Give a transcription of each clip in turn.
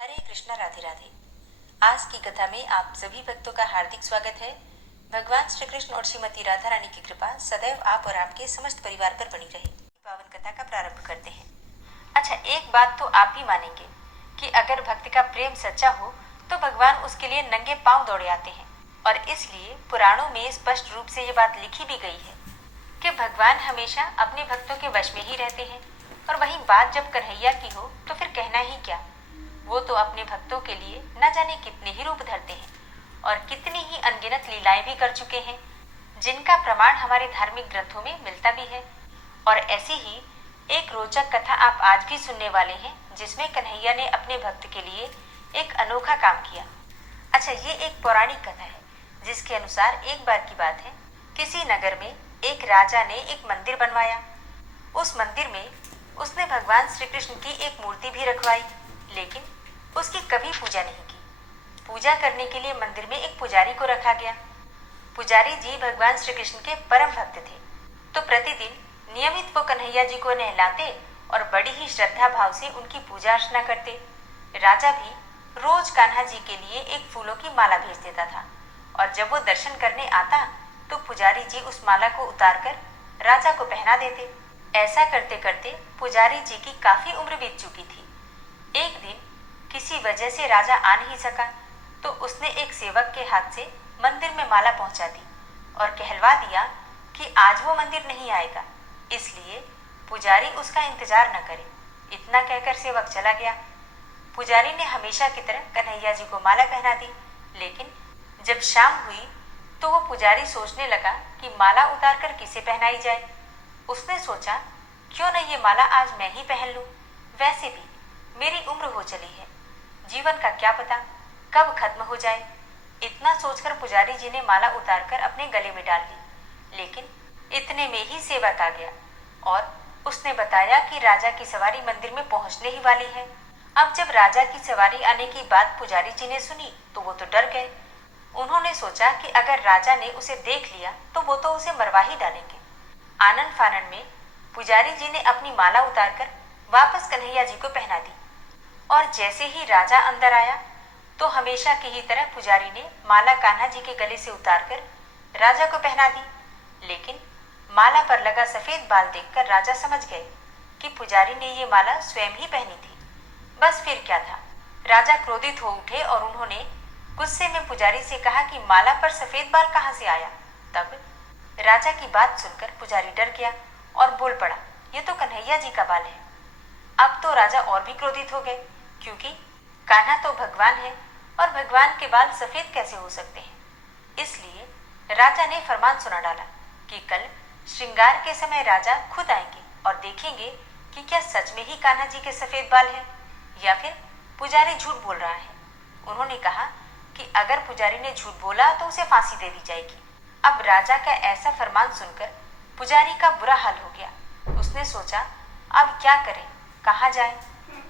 हरे कृष्णा, राधे राधे। आज की कथा में आप सभी भक्तों का हार्दिक स्वागत है। भगवान श्री कृष्ण और श्रीमती राधा रानी की कृपा सदैव आप और आपके समस्त परिवार पर बनी रहे। पावन कथा का प्रारंभ करते हैं। अच्छा, एक बात तो आप भी मानेंगे कि अगर भक्त का प्रेम सच्चा हो तो भगवान उसके लिए नंगे पांव दौड़े आते हैं। और इसलिए पुराणों में स्पष्ट रूप से ये बात लिखी भी गई है कि भगवान हमेशा अपने भक्तों के वश में ही रहते हैं। और वहीं बात जब कन्हैया की हो तो फिर कहना ही क्या। वो तो अपने भक्तों के लिए न जाने कितने ही रूप धरते हैं और कितनी ही अनगिनत लीलाएं भी कर चुके हैं, जिनका प्रमाण हमारे धार्मिक ग्रंथों में मिलता भी है। और ऐसी ही एक रोचक कथा आप आज भी सुनने वाले हैं, जिसमें कन्हैया ने अपने भक्त के लिए एक अनोखा काम किया। अच्छा, ये एक पौराणिक कथा है जिसके अनुसार एक बार की बात है, किसी नगर में एक राजा ने एक मंदिर बनवाया। उस मंदिर में उसने भगवान श्री कृष्ण की एक मूर्ति भी रखवाई, लेकिन उसकी कभी पूजा नहीं की। पूजा करने के लिए मंदिर में एक पुजारी को रखा गया। पुजारी जी भगवान श्री कृष्ण के परम भक्त थे, तो प्रतिदिन नियमित वो कन्हैया जी को नहलाते और बड़ी ही श्रद्धा भाव से उनकी पूजा अर्चना करते। राजा भी रोज कान्हा जी के लिए एक फूलों की माला भेज देता था, और जब वो दर्शन करने आता तो पुजारी जी उस माला को उतारकर राजा को पहना देते। ऐसा करते करते पुजारी जी की काफी उम्र बीत चुकी थी। एक दिन किसी वजह से राजा आ नहीं सका, तो उसने एक सेवक के हाथ से मंदिर में माला पहुंचा दी और कहलवा दिया कि आज वो मंदिर नहीं आएगा, इसलिए पुजारी उसका इंतजार न करे। इतना कहकर सेवक चला गया। पुजारी ने हमेशा की तरह कन्हैया जी को माला पहना दी, लेकिन जब शाम हुई तो वो पुजारी सोचने लगा कि माला उतारकर किसे पहनाई जाए। उसने सोचा, क्यों न ये माला आज मैं ही पहन लूं। वैसे भी मेरी उम्र हो चली है, जीवन का क्या पता कब खत्म हो जाए। इतना सोचकर पुजारी जी ने माला उतारकर अपने गले में डाल ली। लेकिन इतने में ही सेवक आ गया और उसने बताया कि राजा की सवारी मंदिर में पहुंचने ही वाली है। अब जब राजा की सवारी आने की बात पुजारी जी ने सुनी तो वो तो डर गए। उन्होंने सोचा कि अगर राजा ने उसे देख लिया तो वो तो उसे मरवा ही डालेंगे। आनन फानन में पुजारी जी ने अपनी माला उतारकर वापस कन्हैया जी को पहना दी। और जैसे ही राजा अंदर आया तो हमेशा की ही तरह पुजारी ने माला कान्हा जी के गले से उतारकर राजा को पहना दी। लेकिन माला पर लगा सफेद बाल देखकर राजा समझ गए कि पुजारी ने ये माला स्वयं ही पहनी थी। बस फिर क्या था, राजा क्रोधित हो उठे और उन्होंने गुस्से में पुजारी से कहा कि माला पर सफेद बाल कहाँ से आया। तब राजा की बात सुनकर पुजारी डर गया और बोल पड़ा, ये तो कन्हैया जी का बाल है। अब तो राजा और भी क्रोधित हो गए, क्योंकि कान्हा तो भगवान है और भगवान के बाल सफेद कैसे हो सकते हैं। इसलिए राजा ने फरमान सुना डाला कि कल श्रृंगार के समय राजा खुद आएंगे और देखेंगे कि क्या सच में ही कान्हा जी के सफेद बाल हैं या फिर पुजारी झूठ बोल रहा है। उन्होंने कहा कि अगर पुजारी ने झूठ बोला तो उसे फांसी दे दी जाएगी। अब राजा का ऐसा फरमान सुनकर पुजारी का बुरा हाल हो गया। उसने सोचा, अब क्या करें, कहाँ जाए,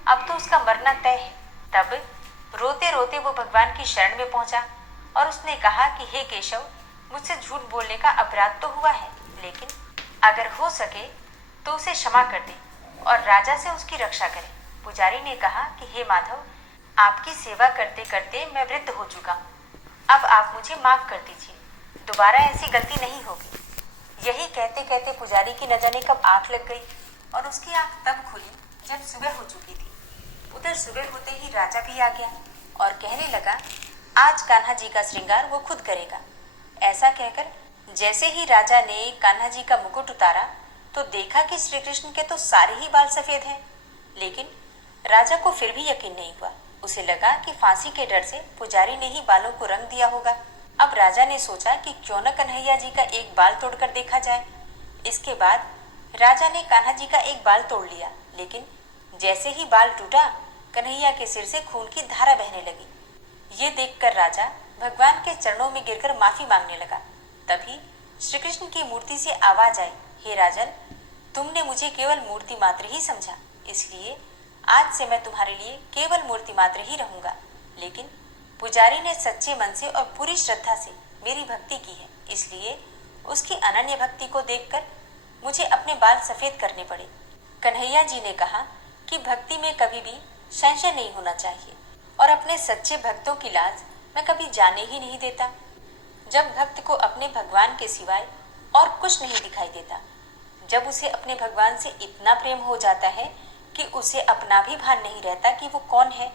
अब तो उसका मरना तय है। तब रोते रोते वो भगवान की शरण में पहुंचा और उसने कहा कि हे केशव, मुझसे झूठ बोलने का अपराध तो हुआ है, लेकिन अगर हो सके तो उसे क्षमा कर दे और राजा से उसकी रक्षा करें। पुजारी ने कहा कि हे माधव, आपकी सेवा करते करते मैं वृद्ध हो चुका हूँ, अब आप मुझे माफ कर दीजिए, दोबारा ऐसी गलती नहीं होगी। यही कहते कहते पुजारी की न जाने कब आंख लग गई और उसकी आंख तब खुली जब सुबह हो चुकी थी। उधर सुबह होते ही राजा भी आ गया और कहने लगा, आज कान्हा जी का श्रृंगार वो खुद करेगा। ऐसा कहकर जैसे ही राजा ने कान्हा जी का मुकुट उतारा तो देखा कि श्री कृष्ण के तो सारे ही बाल सफेद हैं। लेकिन राजा को फिर भी यकीन नहीं हुआ। उसे लगा कि फांसी के डर से पुजारी ने ही बालों को रंग दिया होगा। अब राजा ने सोचा कि क्यों न कन्हैया जी का एक बाल तोड़कर देखा जाए। इसके बाद राजा ने कान्हा जी का एक बाल तोड़ लिया, लेकिन जैसे ही बाल टूटा कन्हैया के सिर से खून की धारा बहने लगी। ये देखकर राजा भगवान के चरणों में गिरकर माफी मांगने लगा। तभी श्री कृष्ण की मूर्ति से आवाज आई, हे राजन, तुमने मुझे केवल मूर्ति मात्र ही समझा, इसलिए आज से मैं तुम्हारे लिए केवल मूर्ति मात्र ही रहूंगा। लेकिन पुजारी ने सच्चे मन से और पूरी श्रद्धा से मेरी भक्ति की है, इसलिए उसकी अनन्य भक्ति को देखकर मुझे अपने बाल सफेद करने पड़े। कन्हैया जी ने कहा कि भक्ति में कभी भी संशय नहीं होना चाहिए। और अपने सच्चे भक्तों की लाज मैं कभी जाने ही नहीं देता। जब भक्त को अपने भगवान के सिवाय और कुछ नहीं दिखाई देता, जब उसे अपने भगवान से इतना प्रेम हो जाता है कि उसे अपना भी भान नहीं रहता कि वो कौन है,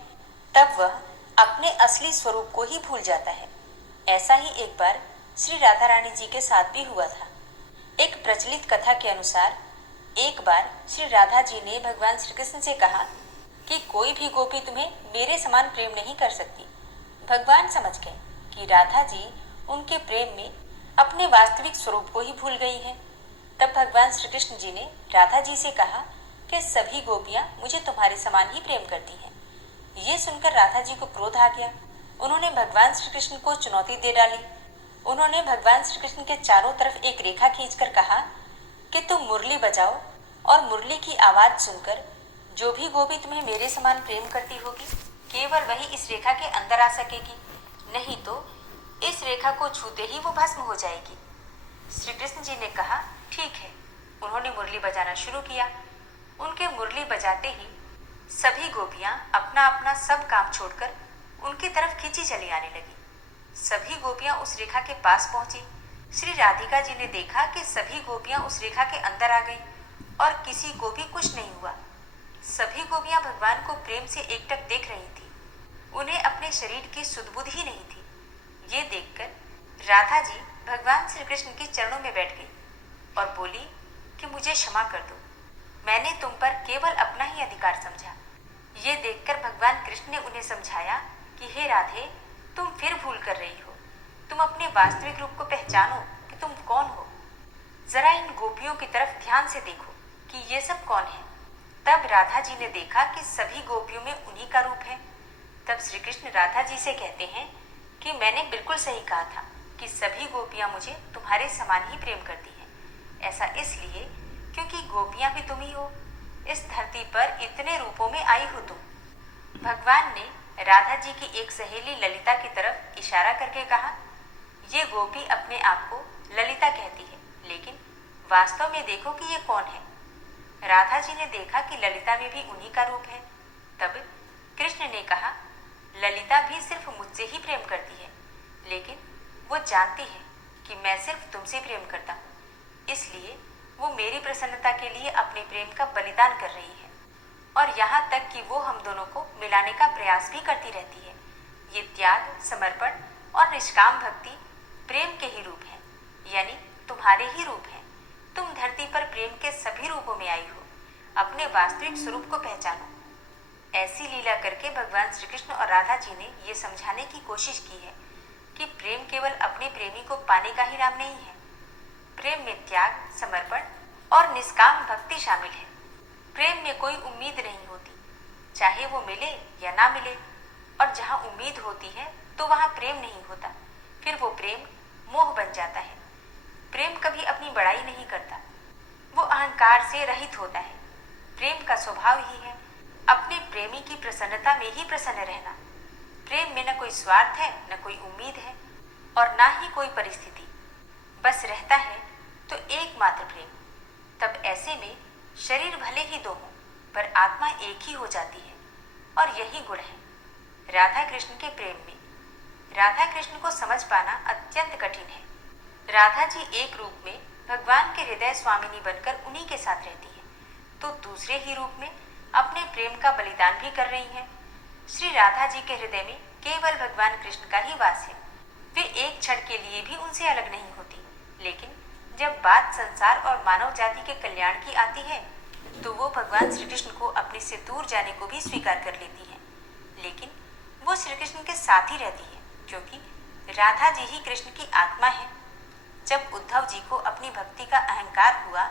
तब वह अपने असली स्वरूप को ही भूल जाता है। ऐसा ही एक बार श्री राधा रानी जी के साथ भी हुआ था। एक प्रचलित कथा के अनुसार एक बार श्री राधा जी ने भगवान श्री कृष्ण से कहा कि कोई भी गोपी तुम्हें मेरे समान प्रेम नहीं कर सकती। भगवान समझ गए कि राधा जी उनके प्रेम में अपने वास्तविक स्वरूप को ही भूल गई हैं। तब भगवान श्री कृष्ण जी ने राधा जी से कहा कि सभी गोपियां मुझे तुम्हारे समान ही प्रेम करती हैं। ये सुनकर राधा जी को क्रोध आ गया। उन्होंने भगवान श्री कृष्ण को चुनौती दे डाली। उन्होंने भगवान श्री कृष्ण के चारों तरफ एक रेखा खींचकर कहा कि तुम मुरली बजाओ और मुरली की आवाज सुनकर जो भी गोपी तुम्हें मेरे समान प्रेम करती होगी, केवल वही इस रेखा के अंदर आ सकेगी, नहीं तो इस रेखा को छूते ही वो भस्म हो जाएगी। श्री कृष्ण जी ने कहा ठीक है। उन्होंने मुरली बजाना शुरू किया। उनके मुरली बजाते ही सभी गोपियां अपना अपना सब काम छोड़कर उनकी तरफ खींची चली आने लगी। सभी गोपियां उस रेखा के पास पहुंची। श्री राधिका जी ने देखा कि सभी गोपियां उस रेखा के अंदर आ गईं और किसी को भी कुछ नहीं हुआ। सभी गोपियां भगवान को प्रेम से एकटक देख रही थी। उन्हें अपने शरीर की सुध-बुध ही नहीं थी। ये देखकर राधा जी भगवान श्री कृष्ण के चरणों में बैठ गई और बोली कि मुझे क्षमा कर दो, मैंने तुम पर केवल अपना ही अधिकार समझा। ये देखकर भगवान कृष्ण ने उन्हें समझाया कि हे राधे, तुम फिर भूल कर रही हो। तुम अपने वास्तविक रूप को पहचानो कि तुम कौन हो। जरा इन गोपियों की तरफ ध्यान से देखो कि ये सब कौन है। तब राधा जी ने देखा कि सभी गोपियों में उन्हीं का रूप है। तब श्री कृष्ण राधा जी से कहते हैं कि मैंने बिल्कुल सही कहा था कि सभी गोपियां मुझे तुम्हारे समान ही प्रेम करती हैं। ऐसा इसलिए क्योंकि गोपियां भी तुम ही हो। इस धरती पर इतने रूपों में आई हो तुम। भगवान ने राधा जी की एक सहेली ललिता की तरफ इशारा करके कहा, ये गोपी अपने आप को ललिता कहती है, लेकिन वास्तव में देखो कि ये कौन है। राधा जी ने देखा कि ललिता में भी उन्हीं का रूप है। तब कृष्ण ने कहा, ललिता भी सिर्फ मुझसे ही प्रेम करती है, लेकिन वो जानती है कि मैं सिर्फ तुमसे प्रेम करता हूँ, इसलिए वो मेरी प्रसन्नता के लिए अपने प्रेम का बलिदान कर रही है और यहाँ तक कि वो हम दोनों को मिलाने का प्रयास भी करती रहती है। ये त्याग, समर्पण और निष्काम भक्ति प्रेम के ही रूप हैं, यानी तुम्हारे ही रूप हैं। तुम धरती पर प्रेम के सभी रूपों में आई हो। अपने वास्तविक स्वरूप को पहचानो। ऐसी लीला करके भगवान श्री कृष्ण और राधा जी ने ये समझाने की कोशिश की है कि प्रेम केवल अपने प्रेमी को पाने का ही नाम नहीं है। प्रेम में त्याग, समर्पण और निष्काम भक्ति शामिल है। प्रेम में कोई उम्मीद नहीं होती, चाहे वो मिले या ना मिले, और जहाँ उम्मीद होती है तो वहाँ प्रेम नहीं होता, फिर वो प्रेम मोह बन जाता है। प्रेम कभी अपनी बड़ाई नहीं करता, वो अहंकार से रहित होता है। प्रेम का स्वभाव ही है अपने प्रेमी की प्रसन्नता में ही प्रसन्न रहना। प्रेम में न कोई स्वार्थ है, न कोई उम्मीद है और ना ही कोई परिस्थिति, बस रहता है तो एकमात्र प्रेम। तब ऐसे में शरीर भले ही दो हों, पर आत्मा एक ही हो जाती है और यही गुण है राधा कृष्ण के प्रेम में। राधा कृष्ण को समझ पाना अत्यंत कठिन है। राधा जी एक रूप में भगवान के हृदय स्वामिनी बनकर उन्हीं के साथ रहती है, तो दूसरे ही रूप में अपने प्रेम का बलिदान भी कर रही हैं। श्री राधा जी के हृदय में केवल भगवान कृष्ण का ही वास है। वे एक क्षण के लिए भी उनसे अलग नहीं होती, लेकिन जब बात संसार और मानव जाति के कल्याण की आती है तो वो भगवान श्री कृष्ण को अपने से दूर जाने को भी स्वीकार कर लेती है। लेकिन वो श्री कृष्ण के साथ ही रहती है, क्योंकि राधा जी ही कृष्ण की आत्मा है। जब उद्धव जी को अपनी भक्ति का अहंकार हुआ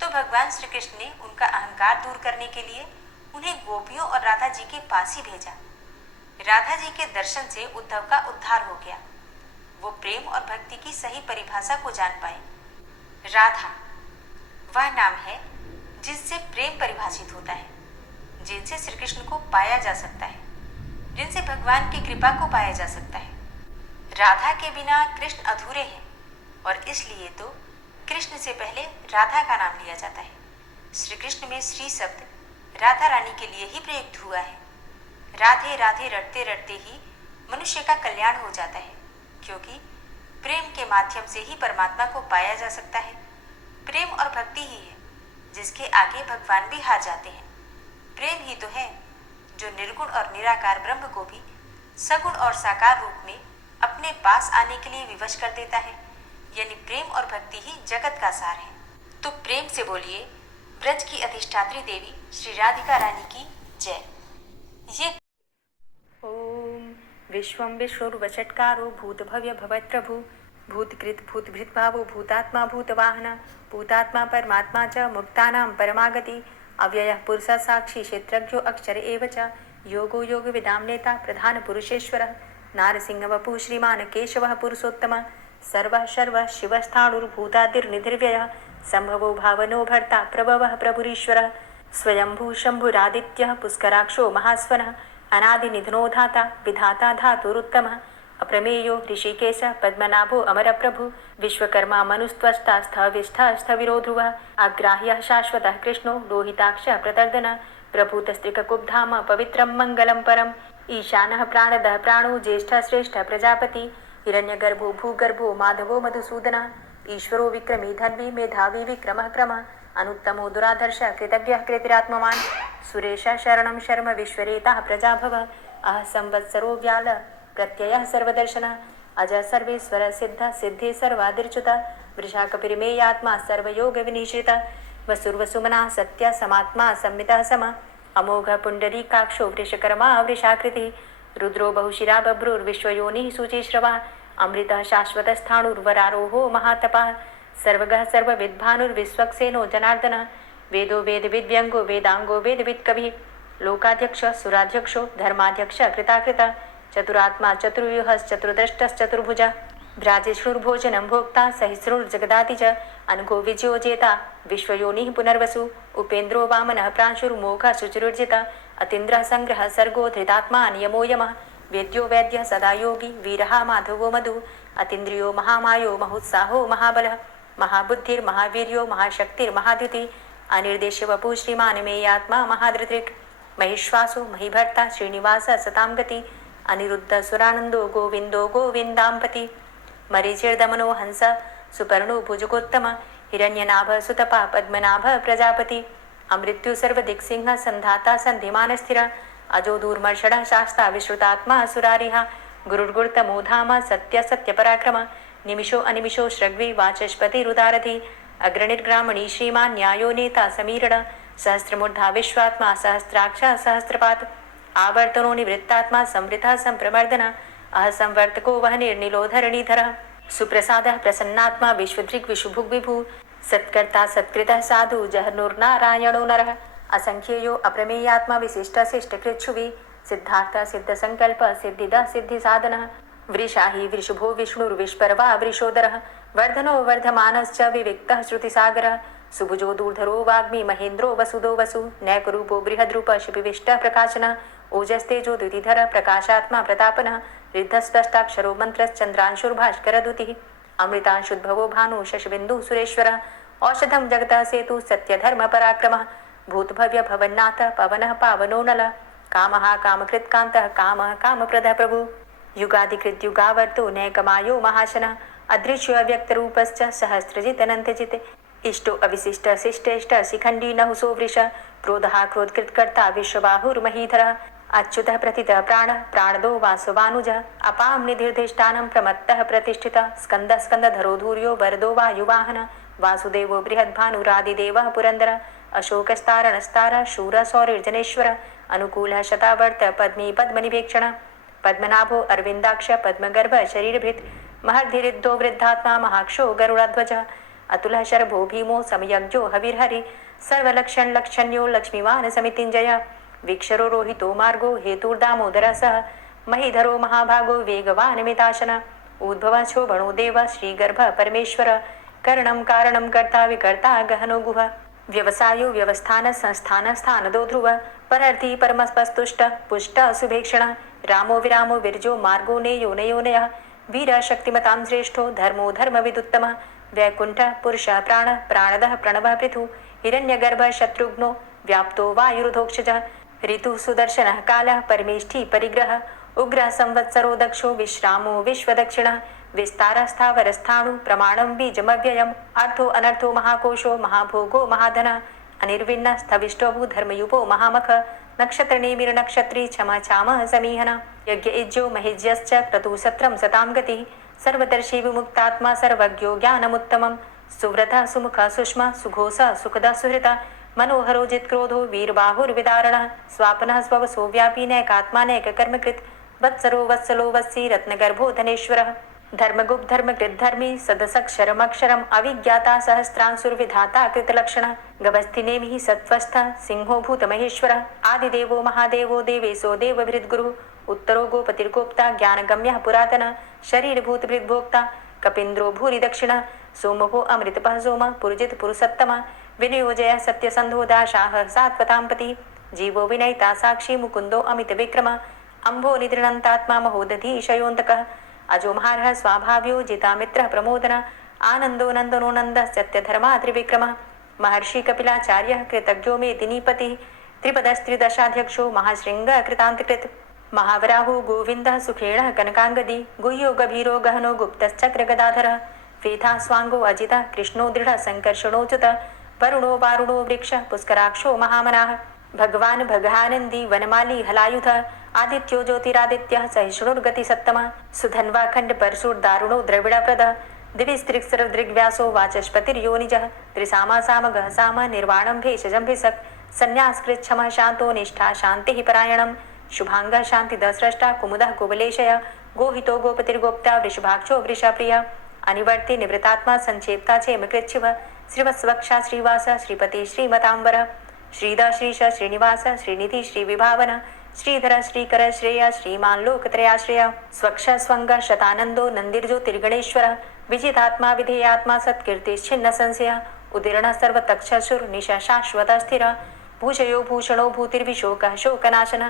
तो भगवान श्री कृष्ण ने उनका अहंकार दूर करने के लिए उन्हें गोपियों और राधा जी के पास ही भेजा। राधा जी के दर्शन से उद्धव का उद्धार हो गया। वो प्रेम और भक्ति की सही परिभाषा को जान पाए। राधा वह नाम है जिससे प्रेम परिभाषित होता है, जिनसे श्री कृष्ण को पाया जा सकता है, जिनसे भगवान की कृपा को पाया जा सकता है। राधा के बिना कृष्ण अधूरे हैं और इसलिए तो कृष्ण से पहले राधा का नाम लिया जाता है। श्री कृष्ण में श्री शब्द राधा रानी के लिए ही प्रयुक्त हुआ है। राधे राधे रटते रटते ही मनुष्य का कल्याण हो जाता है, क्योंकि प्रेम के माध्यम से ही परमात्मा को पाया जा सकता है। प्रेम और भक्ति ही है जिसके आगे भगवान भी हार जाते हैं। प्रेम ही तो है जो निर्गुण और निराकार ब्रह्म को भी सगुण और साकार रूप में अपने पास आने के लिए विवश कर देता है। यानी प्रेम और भक्ति ही जगत का सार है। तो प्रेम से बोलिए ब्रज की अधिष्ठात्री देवी श्री राधिका रानी की जय। ये ओम विश्वं विष्णुर्वषट्कारो भूतभव्य भवत्प्रभु भूतकृत भूतभृत भावो भूतात्मा भूतवाहन भूतात्मा परमात्मा च मुक्तानां परमागति अव्ययः पुरुषः साक्षी क्षेत्रज्ञो अक्षर एव च योगो योगविदां नेता प्रधान पुरुषेश्वरः नारसिंहवपुः श्रीमान् केशवः पुरुषोत्तमः सर्वः शर्वः शिवस्थाणुर्भूतादिर्निधिर्व्ययः सम्भवो भावनो भर्ता प्रभवः प्रभुरीश्वरः स्वयंभू शम्भुरादित्यः पुष्कराक्षो महास्वनः अनादिनिधनो धाता विधाता धातुरुत्तमः अप्रमेयो ऋषिकेश पद्मनाभो अमरप्रभु विश्वकर्मा मनुस्त्वष्टा स्थविष्ठः स्थविरो ध्रुवः अग्राह्यः शाश्वतः कृष्णो लोहिताक्षः प्रतर्दनः प्रभूतस्त्रिककुब्धाम पवित्रं मङ्गलं परम् ईशानः प्राणदः प्राणो ज्येष्ठः श्रेष्ठः प्रजापति हिरण्यगर्भो भूगर्भो माधवो मधुसूदनः ईश्वरो विक्रमी धन्वी मेधावी विक्रमः क्रमः अनुत्तमो दुराधर्षः कृतज्ञः कृतिरात्मवान् सुरेशः शरणं शर्म विश्वरेताः प्रजाभव अह संवत्सरो व्याल प्रत्ययः सर्वदर्शनः अजः सर्वेश्वर सिद्ध सिद्धि सर्वादिर्च्युत वृषाकपिर्मेयात्मा सर्वयोगविनिश्रितः वसुर्वसुमनः सत्य समात्मा संमितः समः अमोघ पुण्डरीकाक्षो वृषकर्मा वृषाकृतिः रुद्रो बहुशिरा बभ्रुर्विश्वयोनिः शुचिश्रवः अमृतः शाश्वतस्थाणुर्वरारोहो महातपः सर्वगः सर्वविद्भानुर्विश्वक्सेनो जनार्दनः वेदो वेदविद्व्यङ्गो वेदाङ्गो वेदवित्कविः लोकाध्यक्ष सुराध्यक्षो धर्माध्यक्ष कृताकृत चतुरात्मा चतुर्व्यूहश्चतुर्द्रष्टश्चतुर्भुज भ्राजिष्णुर्भोजनं भोक्ता सहिष्णुर्जगदातिज अनघो विजयो जेता विश्वयोनिः पुनर्वसु उपेन्द्रो वामनः प्रांशुर्मोघः शुचिरुर्जिता अतीन्द्रः संग्रहः सर्गो धृतात्मा नियमो यमः वेद्यो वैद्यः सदा योगी वीरः माधवो मधु अतीन्द्रियो महामायो महोत्साहो महाबलः महाबुद्धिर्महावीर्यो महाशक्तिर्महाद्युति अनिर्देश्यवपुः श्रीमान् मेयात्मा महाधृतिक् महिश्वासो महिभर्ता श्रीनिवासः सतां गति अनिरुद्ध सुरानन्दो गोविन्दो गोविन्दाम्पति मरीचिर्दमनो हंस सुपर्णो भुजगोत्तम हिरण्यनाभ सुतपा पद्मनाभ प्रजापति अमृत्यु सर्वदिक्सिंह संधाता संधिमान स्थिर अजो दूर्मर्षण शास्ता विश्रुतात्मा सुरारिहा गुरुर्गुर्तमो धाम सत्य सत्य पराक्रम निमिषो अनिमिषो श्रग्वी वाचस्पति रुदारथि अग्रणिर्ग्रामणी श्रीमान् न्यायो नेता समीरण सहस्रमूर्धा विश्वात्मा सहस्राक्ष सहस्रपात आवर्तनो निवृत्तात्मा संवृतः संप्रमर्दन अह संवर्तको वह निर्निलोधरणीधर सुप्रसादः प्रसन्नात्मा विश्वदृग् विशुभुग् विभु सत्कर्ता सत्कृतः साधु जहनुर्नारायणो नरः असंख्येयो अप्रमेयात्मा विशिष्ट शिष्टकृच्छुवि सिद्धार्थ सिद्ध संकल्प सिद्धिदः सिद्धि साधनः वृषाहि वृषभो विष्णुर्विष्पर्वा वृषोदरः वर्धनो वर्धमानश्च विविक्तः श्रुतिसागरः सुभुजो दूर्धरो वाग्मी महेन्द्रो वसुदो वसु नैकरूपो बृहद्रूप शिपिविष्टः प्रकाशनः ओजस्तेजो द्युतिधर प्रकाशात्मा प्रतापनः रिद्धस्पष्टाक्षरो मन्त्रश्चन्द्रांशुर्भास्करदुतिः अमृतांशुद्भवो भानु शशबिन्दुः सुरेश्वरः औषधं जगतः सेतु सत्यधर्म पराक्रमः भूतभव्य भवन्नाथ पवनः पावनो नलः कामः कामकृत्कान्तः कामः कामप्रदः प्रभु युगाधिकृत युगावर्तो नैकमायो महाशनः अदृश्यो अव्यक्तरूपश्च सहस्रजित् अनन्तजित् इष्टो अविशिष्ट शिष्टेष्ट शिखण्डी नहुसो वृष क्रोधः क्रोधकृत्कर्ता विश्वबाहुर्महीधरः अच्युतः प्रतितः प्राणः प्राणदो वासवानुजः अपां निधिर्धिष्ठानं प्रमत्तः प्रतिष्ठितः स्कन्दः स्कन्दधरो धूर्यो वरदो वायुवाहनः वासुदेवो बृहद्भानुरादिदेवः पुरन्दरः अशोकस्तारणस्तारः शूरः सौरिर्जनेश्वरः अनुकूलः शतावर्त पद्मी पद्मनिवेक्षणः पद्मनाभो अरविन्दाक्ष पद्मगर्भ शरीरभृत् महर्धिरिद्धो वृद्धात्मा महाक्षो गरुडाध्वजः अतुलः शर्भो भीमो समयज्ञो हविर्हरि सर्वलक्षणलक्षण्यो लक्ष्मीवान् समितिञ्जयः वीक्षरो रोहितो मार्गो हेतुर्दामोदरः सः महीधरो महाभागो वेगवान् मिताशनः उद्भवः शोभणो देवः श्रीगर्भः परमेश्वरः करणं कारणं कर्ता विकर्ता गहनो गुहः व्यवसायो व्यवस्थान संस्थान स्थानदो ध्रुवः परर्थी परमस्पस्तुष्ट पुष्ट सुभेक्षणः रामो विरामो विरजो मार्गो नेयो नयोनयः वीरः शक्तिमतां श्रेष्ठो धर्मो धर्मविदुत्तमः वैकुण्ठः पुरुषः प्राणः प्राणदः प्रणवः पृथु हिरण्यगर्भः शत्रुघ्नो व्याप्तो वायुरुधोक्षजः ऋतु सुदर्शन काल परमेष्ठी परिग्रह उग्र संवत्सरो दक्षो विश्रामो विश्वदक्षिण विस्तारस्थावरस्थाणु प्रमाणं बीजमव्ययम् अर्थो अनर्थो महाकोशो महाभोगो महाधन अनिर्विण्ण स्थविष्टोभू धर्मयुपो महामख नक्षत्र नेमिर नक्षत्री क्षमा छाम समीहन यज्ञ इज्जो महिज्यश्च क्रतु सत्रम सतां गतिः सर्वदर्शी विमुक्तात्मा सर्वज्ञो ज्ञानमुत्तमं सुव्रत सुमुख सुष्मा सुघोष सुखद सुहृत मनोहरो जित्क्रोधो वीरबाहुर्विदारणः स्वापनः स्ववसो व्यापी नैकात्मा नैककर्मकृत् वत्सरो वत्सलो वत्सी रत्नगर्भो धनेश्वरः धर्मगुप्त धर्मकृत धर्मी सदसक्षरमक्षरम अविज्ञाता सहस्रांसुर्विधाता कृतलक्षण गवस्थिनेमिः सत्वस्थ सिंहो भूतमहेश्वर आदिदेवो महादेवो देवेशो देवभृद्गुरुः उत्तरो गोपतिर्गोप्ता ज्ञानगम्यः पुरातन शरीरभूतभृद्भोक्ता कपीन्द्रो भूरि दक्षिण सोमभो अमृतपः सोम पुरुजित पुरुषोत्तम विनियोजय सत्यसन्धो दाशाः सात्वताम्पति जीवो विनयिता साक्षी मुकुन्दो अमित विक्रम अम्भो निद्रणन्तात्मा महोदधीशयोऽन्तकः अजो महारः स्वाभाव्यो जितामित्रः प्रमोदन आनन्दो नन्दनो नन्दः सत्यधर्मा त्रिविक्रमः महर्षि कपिलाचार्यः कृतज्ञो मेदिनीपतिः त्रिपदस्त्रिदशाध्यक्षो महाशृङ्गः कृतान्तकृत् महावराहो गोविन्दः सुखेणः कनकाङ्गदी गुह्यो गभीरो गहनो गुप्तश्चक्रगदाधरः वेथा स्वाङ्गो अजितः कृष्णो दृढः सङ्कर्षणोच्युतः वरुणो वारुणो वृक्षः पुष्कराक्षो महामनाः भगवान् भगानन्दी वनमाली हलायुधः आदित्यो ज्योतिरादित्यः सहिष्णुर्गतिसत्तमः सुधन्वा खण्डपरशुर्दारुणो द्रविडप्रदः दिविस्त्रिक्सरदृग्व्यासो वाचस्पतिर्योनिजः त्रिसामा सामगः साम निर्वाणं भेषजं भिषक् संन्यासकृच्छमः शान्तो निष्ठा शान्तिः परायणं शुभाङ्गः शान्तिदस्रष्टा कुमुदः कुबलेशय गोहितो गोपतिर्गोप्ता वृषभाक्षो वृषप्रियः अनिवर्ति निवृतात्मा संक्षेप्ता चेमकृच्छिवः श्रीवत्सवक्षा श्रीवास श्रीपति श्रीमताम्बर श्रीद श्रीश श्रीनिवास श्रीनिधि श्रीविभावन श्रीधर श्रीकर श्रेय श्रीमान् लोकत्रयाश्रय स्वक्ष स्वंग शतानंदो नंदिर्ज्योतिर्गणेश्वर विजितात्मा विधेयात्मा सत्कीर्तिश्छिन्न संशय उदीर्ण सर्वतक्षसुर निश शाश्वत स्थिर भूषयो भूषणो भूतिर्विशोकः शोकनाशन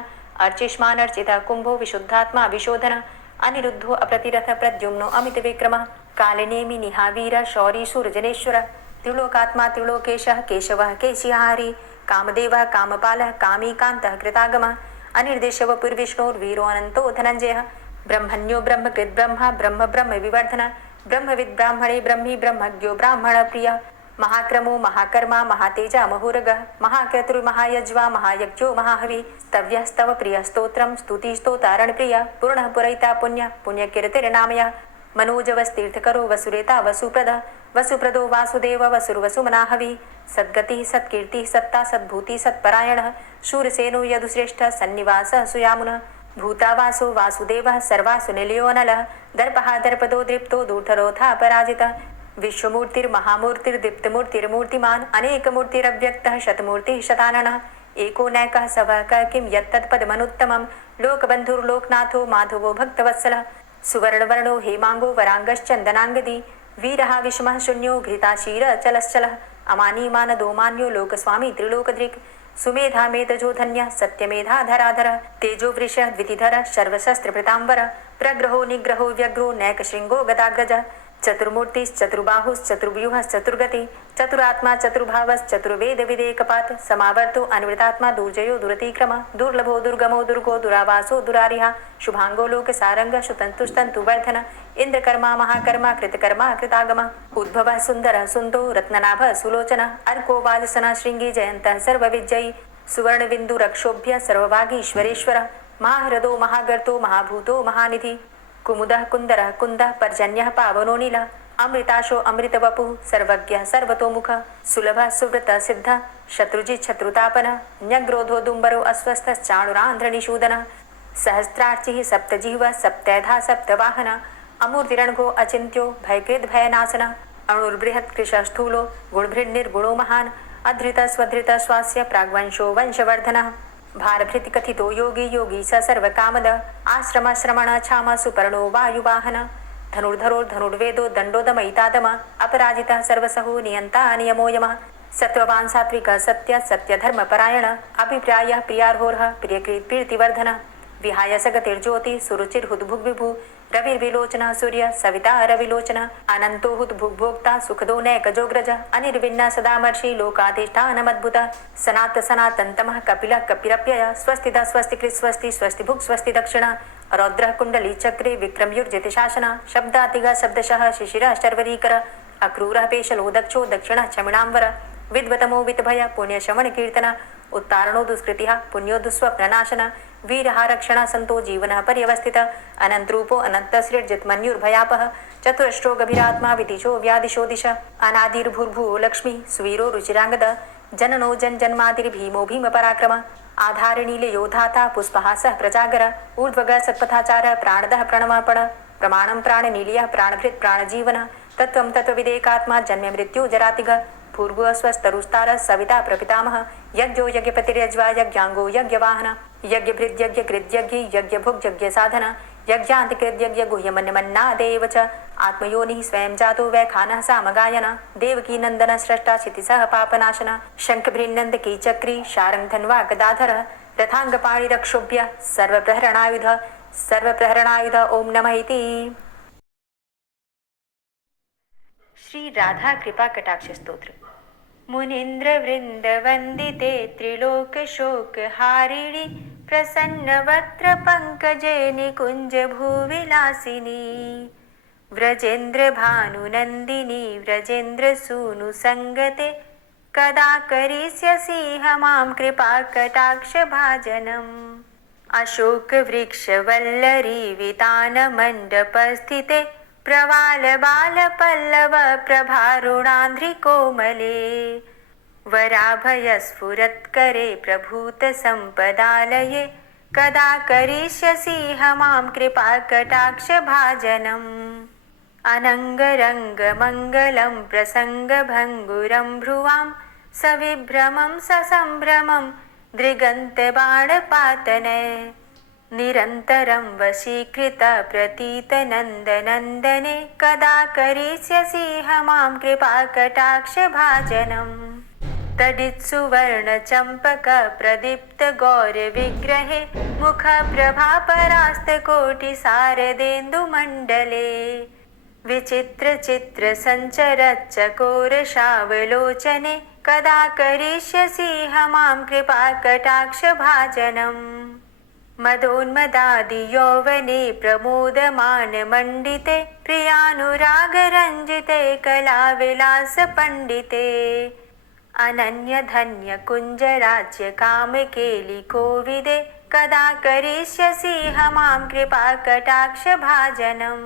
अर्चिष्मान अर्चित कुंभो विशुद्धात्मा विशोधन अनिरुद्धो अप्रतिरथ प्रद्युम्नो अमित विक्रम कालिनेमि निहावीर शौरी सूर्जनेश्वर त्रिलोकात्मा त्रिलोकेशः केशवः केशिहारी कामदेवः कामपालः कामीकान्तः कृतागमः अनिर्देशवपुर्विष्णोर्वीरो अनन्तो धनञ्जयः ब्रह्मण्यो ब्रह्मकृत् ब्रह्मा ब्रह्म ब्रह्म विवर्धन ब्रह्मविद् ब्राह्मणे ब्रह्मी ब्रह्मज्ञो ब्राह्मण प्रियः महाक्रमो महाकर्मा महातेजा महोरगः महाक्रतुर्महायज्वा महायज्ञो महाहवि स्तव्यस्तव प्रियस्तोत्रं स्तुतिस्तोतारणप्रियः पूर्णः पुरैता पुण्य पुण्यकीर्तिर्नामयः मनोजवस्तीर्थकरो वसुरेता वसुप्रदः वसुप्रदो वासुदेव वसुर्वसुमनाहवि सद्गतिः सत्कीर्तिः सत्ता सद्भूति सत्परायणः शूरसेनो यदुश्रेष्ठः सन्निवासः सुयामुनः भूतावासो वासुदेवः सर्वासु निलयोनलः दर्पः दर्पदो दृप्तो दूर्धरोधा पराजितः विश्वमूर्तिर्महामूर्तिर्दीप्तमूर्तिर्मूर्तिमान् अनेकमूर्तिरव्यक्तः शतमूर्तिः शताननः एको नैकः सवः क किं यत्तत्पदमनुत्तमं लोकबन्धुर्लोकनाथो माधवो भक्तवत्सलः सुवर्णवर्णो हेमाङ्गो वराङ्गश्चन्दनाङ्गदी वीरः विषमः शून्यो घृताशीरचलश्चलः अमानीमानदो मान्यो लोकस्वामी त्रिलोकधृक् सुमेधा मेधजो धन्यः सत्यमेधाधराधरः तेजो वृषः द्वितिधरः सर्वशस्त्रभृताम्बरः प्रग्रहो निग्रहो व्यग्रो नैकशृङ्गो गदाग्रजः चतुर्मूर्तिश्चतुर्बाहुश्चतुर्व्यूहश्चतुर्गति चतुरात्मा चतुर्भावश्चतुर्वेदविदेकपात् समावर्तो अन्वृतात्मा दुर्जयो दुरतिक्रम दुर्लभो दुर्गमो दुर्गो दुरावासो दुरारिहा शुभांगो लोकसारंग शुतन्तुस्तन्तुवर्धन इंद्रकर्मा महाकर्मा कृतकर्मा कृतागम उद्भवः सुन्दरः सुन्दो रत्ननाभः सुलोचनः अर्को वाजसनः शृङ्गी जयन्तः सर्वविजयी सुवर्णबिन्दुरक्षोभ्य सर्वभागीश्वरेश्वरः महाहृदो महागर्तो महाभूतो महानिधि कुमुदः कुन्दरः कुन्दः पर्जन्यः पावनो नीलः अमृताशो अमृतवपुः सर्वज्ञः सर्वतोमुखः सुलभः सुव्रतः सिद्धः शत्रुजित् शत्रुतापनः न्यग्रोधो दुम्बरो अस्वस्थश्चाणुरान्ध्रनिषूदनः सहस्रार्चिः सप्तजिह्वः सप्तैधा सप्तवाहनः अमूर्तिरणघो अचिन्त्यो भयकृद् भयनाशनः अणुर्बृहत्कृशः स्थूलो गुणभृन्निर्गुणो महान् अधृतः स्वधृतः स्वास्य प्राग्वंशो वंशवर्धनः भारभृति कथितो योगी योगी स सर्वकामद आश्रम श्रमण छाम सुपर्णो वायुवाहन धनुर्धरो धनुर्वेदो दण्डोदमयितादम अपराजितः सर्वसहो नियन्ता नियमो यमः सत्त्ववान् सात्विकः सत्य सत्यधर्मपरायण अभिप्रायः प्रियार्होरः प्रियकृत् प्रीतिवर्धनः विहाय सगतिर्ज्योति सुरुचिर्हुद्भुग्विभु रविर्विलोचन सूर्य सविता रविलोचन अनंतो हुद्भुग्भोक्ता सुखदो नैकजोग्रज अनिर्विण्ण सदामर्षि लोकाधिष्ठानमद्भुत सनात सनातन तमः कपिल कपिरप्यय स्वस्ति द स्वस्ति कृ स्वस्ति स्वस्ति भुक् स्वस्ति दक्षिण रौद्र कुंडली चक्रे विक्रमयुर्जित शासन शब्दातिग शब्दशः शिशिर शर्वरीकर अक्रूरः पेशलो दक्षो दक्षिण क्षमिणांवर विद्वतमो वितभय पुण्यशमन कीर्तन उत्तारणो दुष्कृतिः पुण्यो दुःस्वप्ननाशन वीरहारक्षण संतो जीवन पर्यवस्थित अनंतरूपो अनंतसृजित मन्युर्भयापः चतुरष्ट्रो गभीरात्मा विदिशो व्यादिशो दिश अनादिर्भूर्भुवो लक्ष्मी सुवीरो रुचिरांगद जननो जन्मादिर्भीमो भीम पराक्रम आधारनीले योधाता पुष्पहासः प्रजागर ऊर्ध्वग सत्पथाचार प्राणदः प्रणवापण प्रमाणं प्राणनीलियः प्राणभृत् प्राणजीवन तत्त्वं तत्त्वविदेकात्मा जन्म मृत्यु जरातिग भूर्भुवः स्वस्तरुस्तारः सविता प्रपितामह यज्ञो यज्ञपतिर्यज्वा यज्ञांगो यज्ञवाहन यज्ञभृद्यज्ञकृद्यज्ञ यज्ञभुग्यज्ञसाधन यज्ञान्तिकृद्यज्ञ गुह्यमन्यमन्नादेव च आत्मयोनिः स्वयं जातो वैखानः सामगायन देवकी नंदन स्रष्टा क्षितिसः पापनाशन शङ्खभृन्नन्दकी चक्री शारङ्गधन्वा गदाधरः रथाङ्गपाणिरक्षोभ्य सर्वप्रहरणायुध ओम नमः इति। श्री राधा कृपा कटाक्ष स्तोत्र। मुनीन्द्र वृंद वंदिते त्रिलोक शोक हारिणी प्रसन्न वक्त्र पंकजे निकुंज भूविलासिनी व्रजेन्द्र भानुनंदिनी व्रजेन्द्र सूनु संगते कदा करिष्यसि मां कृपा कटाक्ष भाजनम् अशोक वृक्ष वल्लरी वितान मंडप स्थिते प्रवाल बाल पल्लव प्रभारुणांध्रि कोमले वराभय स्फुरत्करे प्रभूत संपदालये कदा करिष्यसि मां कृपा कटाक्ष भाजनम् अनंगरंग मंगलं प्रसंग भंगुरं भ्रुवां सविभ्रमं ससंभ्रमं दृगन्त बाणपातने निरन्तरं वशीकृत प्रतीत नन्दनन्दने कदा करिष्यसि मां कृपा कटाक्ष भाजनम् तडित्सुवर्ण चम्पक प्रदीप्त गौर विग्रहे मुख प्रभा परास्त कोटि शारदेन्दुमण्डले विचित्र चित्र संचर चकोर शावलोचने कदा करिष्यसि मां कृपा कटाक्ष भाजनम् मदोन्मदादि यौवने प्रमोदमान मंडिते प्रियानुराग रंजिते कला विलास पंडिते अनन्य धन्य कुंज राज्य काम केलि कोविदे कदा करिष्यसि मां कृपा कटाक्ष भाजनम्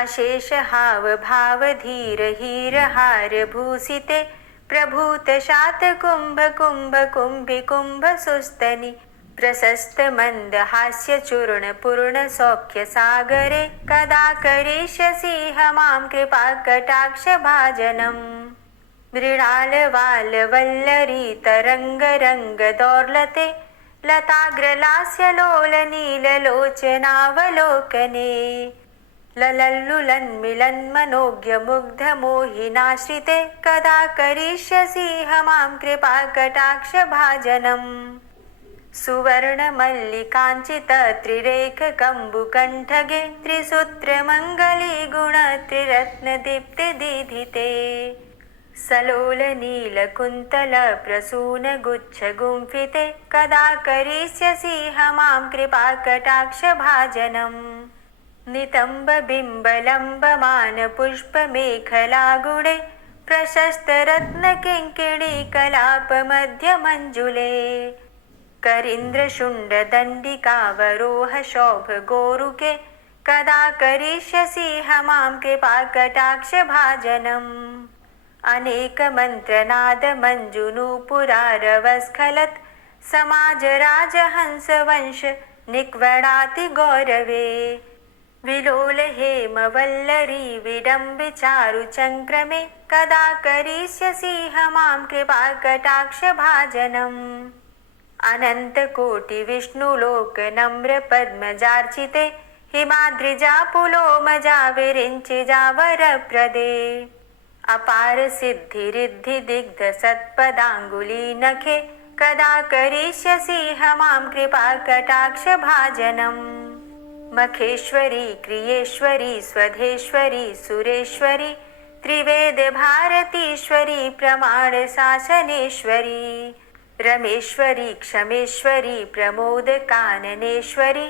अशेष हाव भाव धीर हीर हार भूषिते प्रभूत शात कुंभ कुंभ कुंभि कुंभ सुस्तनि प्रशस्त मंद हास्य चूर्ण पूर्ण सौख्य सागरे कदा करिष्यसि मां कृपा कटाक्ष भाजनम् मृणाल वाल वल्लरी तरंग रंग दौर्लते लताग्रलास्य लोल नील लोचनावलोकने ललल्लुलन् मिलन् मनोज्ञ मुग्ध मोहिनाश्रिते कदा करिष्यसि मां कृपा कटाक्ष भाजनम् सुवर्ण मल्लिकांचित त्रिरेख कंबुकंठगे त्रिसूत्र मंगली गुण त्रिरत्न दीप्ति दीधिते सलोल नील कुंतल प्रसून गुच्छ गुंफिते कदा करिष्यसि मां कृपा कटाक्ष भाजनम् नितंब बिंब लंबमान पुष्प मेखला गुणे प्रशस्त रत्न किंकिणी कलाप मध्य मंजुले करीन्द्र शुंड दंडिकावरोह शोभ गोरुके कदा करिष्यसि मां कृपा कटाक्ष भाजनम् अनेक मंत्रनाद मंजुनूपुरारवस्खलत् समाज राजहंस वंश निक्वणाति गौरवे विलोल हेम वल्लरी विडम्बि चारु चंक्रमे कदा करिष्यसि मां कृपा कटाक्ष भाजनम् अनंत कोटि विष्णुलोक नम्र पद्मजार्चिते हिमाद्रिजा पुलोमजा विरिंचिजा वरप्रदे अपार सिद्धि रिद्धि दिग्ध सत्पदांगुली नखे कदा करिष्यसि मां कृपाकटाक्षभाजनम् मखेश्वरी क्रियेश्वरी स्वधेश्वरी सुरेश्वरी त्रिवेदभारतीश्वरी प्रमाणशासनेश्वरी रमेश्वरी क्षमेश्वरी प्रमोदकाननेश्वरी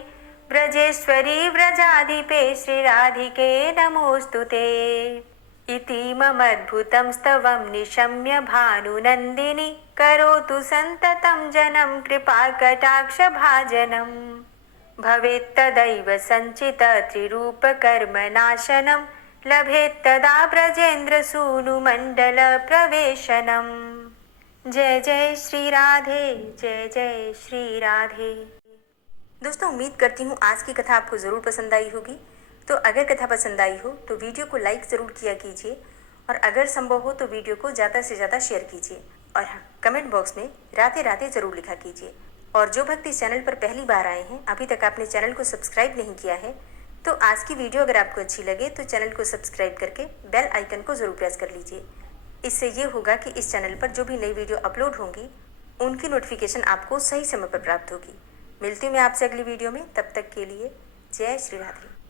व्रजेश्वरी व्रजाधिपे श्रीराधिके नमोऽस्तु ते इति ममद्भुतं स्तवं निशम्य भानुनन्दिनी करोतु सन्ततं जनं कृपाकटाक्षभाजनम् भवेत्तदैव सञ्चित त्रिरूपकर्मनाशनं लभेत्तदा ब्रजेन्द्रसूनुमण्डलप्रवेशनम् जय जय श्री राधे, जय जय श्री राधे। दोस्तों, उम्मीद करती हूँ आज की कथा आपको ज़रूर पसंद आई होगी। तो अगर कथा पसंद आई हो तो वीडियो को लाइक ज़रूर किया कीजिए और अगर संभव हो तो वीडियो को ज़्यादा से ज़्यादा शेयर कीजिए। और हाँ, कमेंट बॉक्स में राधे राधे ज़रूर लिखा कीजिए। और जो भक्त इस चैनल पर पहली बार आए हैं, अभी तक आपने चैनल को सब्सक्राइब नहीं किया है, तो आज की वीडियो अगर आपको अच्छी लगे तो चैनल को सब्सक्राइब करके बेल आइकन को ज़रूर प्रेस कर लीजिए। इससे ये होगा कि इस चैनल पर जो भी नई वीडियो अपलोड होंगी उनकी नोटिफिकेशन आपको सही समय पर प्राप्त होगी। मिलती हूँ मैं आपसे अगली वीडियो में, तब तक के लिए जय श्री राधे।